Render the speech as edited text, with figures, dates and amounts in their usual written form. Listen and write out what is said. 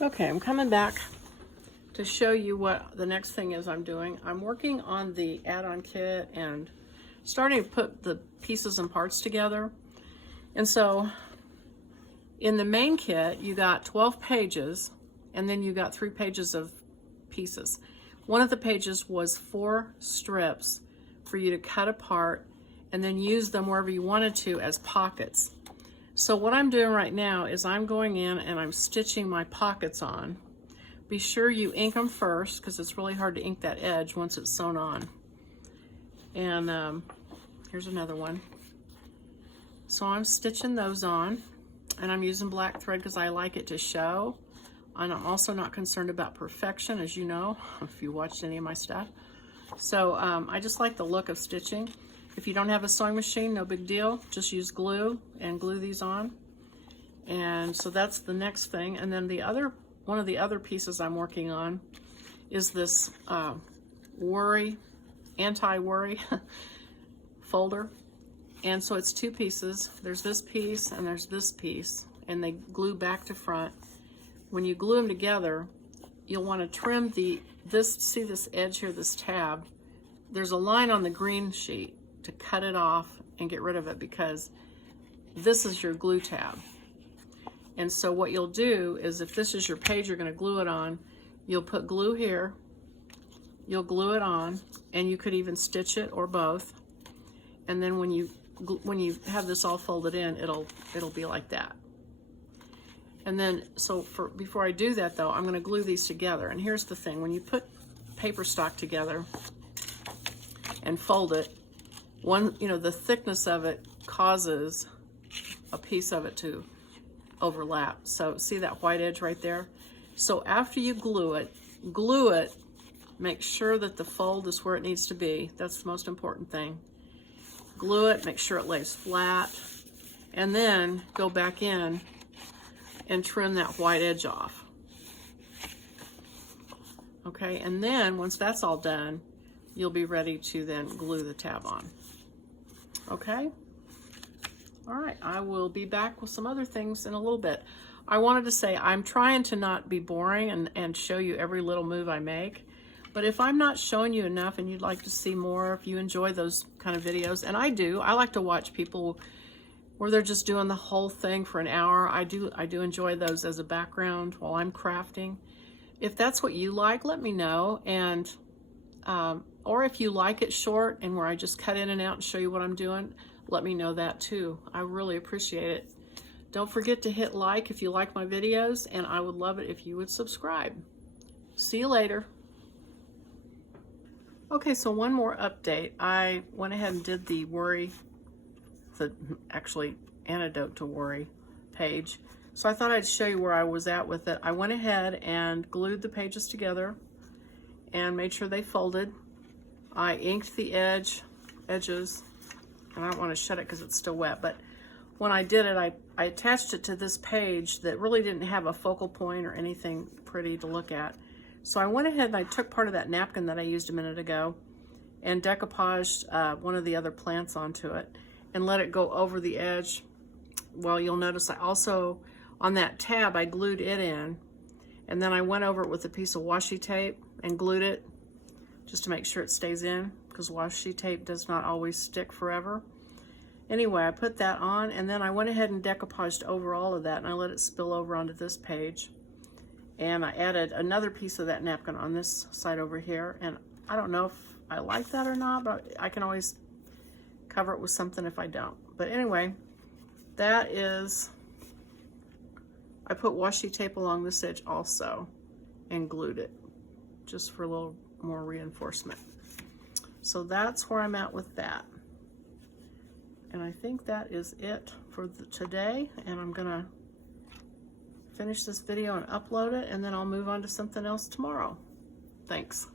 Okay, I'm coming back to show you what the next thing is I'm doing. I'm working on the add-on kit and starting to put the pieces and parts together. And so in the main kit, you got 12 pages, and then you got 3 pages of pieces. One of the pages was 4 strips for you to cut apart and then use them wherever you wanted to as pockets. So what I'm doing right now is I'm going in and I'm stitching my pockets on. Be sure you ink them first because it's really hard to ink that edge once it's sewn on. And here's another one. So I'm stitching those on, and I'm using black thread because I like it to show. And I'm also not concerned about perfection, as you know, if you watched any of my stuff. So I just like the look of stitching. If you don't have a sewing machine, no big deal. Just use glue and glue these on. And so that's the next thing. And then one of the other pieces I'm working on is this anti-worry folder. And so it's 2 pieces. There's this piece and there's this piece, and they glue back to front. When you glue them together, you'll want to trim see this edge here, this tab. There's a line on the green sheet to cut it off and get rid of it because this is your glue tab. And so what you'll do is, if this is your page you're going to glue it on, you'll put glue here, you'll glue it on, and you could even stitch it or both. And then when you have this all folded in, it'll be like that. And then, before I do that though, I'm going to glue these together. And here's the thing: when you put paper stock together and fold it, the thickness of it causes a piece of it to overlap. So see that white edge right there? So after you glue it, make sure that the fold is where it needs to be. That's the most important thing. Glue it, make sure it lays flat, and then go back in and trim that white edge off. Okay, and then once that's all done, you'll be ready to then glue the tab on. Okay? All right, I will be back with some other things in a little bit. I wanted to say I'm trying to not be boring and show you every little move I make. But if I'm not showing you enough and you'd like to see more, if you enjoy those kind of videos, and I do, I like to watch people where they're just doing the whole thing for an hour. I do enjoy those as a background while I'm crafting. If that's what you like, let me know. And or if you like it short and where I just cut in and out and show you what I'm doing, let me know that too. I really appreciate it. Don't forget to hit like if you like my videos, and I would love it if you would subscribe. See you later. Okay, so one more update. I went ahead and did the actually antidote to worry page. So I thought I'd show you where I was at with it. I went ahead and glued the pages together and made sure they folded. I inked the edges, and I don't want to shut it because it's still wet, but when I did it, I attached it to this page that really didn't have a focal point or anything pretty to look at. So I went ahead and I took part of that napkin that I used a minute ago and decoupaged one of the other plants onto it and let it go over the edge. Well, you'll notice I also, on that tab, I glued it in, and then I went over it with a piece of washi tape and glued it just to make sure it stays in, because washi tape does not always stick forever. Anyway, I put that on, and then I went ahead and decoupaged over all of that, and I let it spill over onto this page. And I added another piece of that napkin on this side over here, and I don't know if I like that or not, but I can always cover it with something if I don't. But anyway, that is, I put washi tape along this edge also and glued it just for a little more reinforcement. So that's where I'm at with that. And I think that is it for today, and I'm gonna finish this video and upload it, and then I'll move on to something else tomorrow. Thanks.